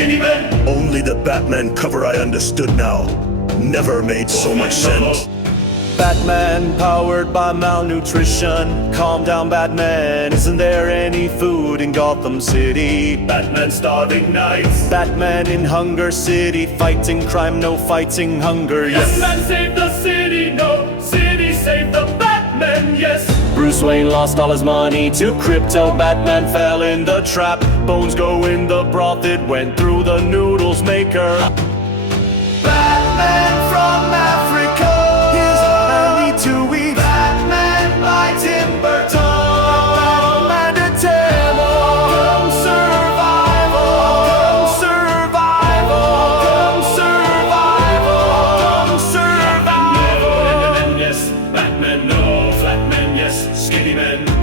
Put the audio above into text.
skinny men. Only the Batman cover I understood now. Never made so much sense. Batman powered by malnutrition. Calm down, Batman. Isn't there any food in Gotham City? Batman starving nights. Batman in Hunger City, fighting crime, no fighting hunger. Yes. Batman saved the city, no city saved the Batman, yes. Bruce Wayne lost all his money to crypto. Batman fell in the trap. Bones go in the broth, it went through the noodles maker. Batman from Africa, here's a man need to eat. Batman by Tim Burton. Batman to Tamo. Come survival. Come survival. Come survival. Come survival. Yes, Batman, no, flat men, yes, skinny men.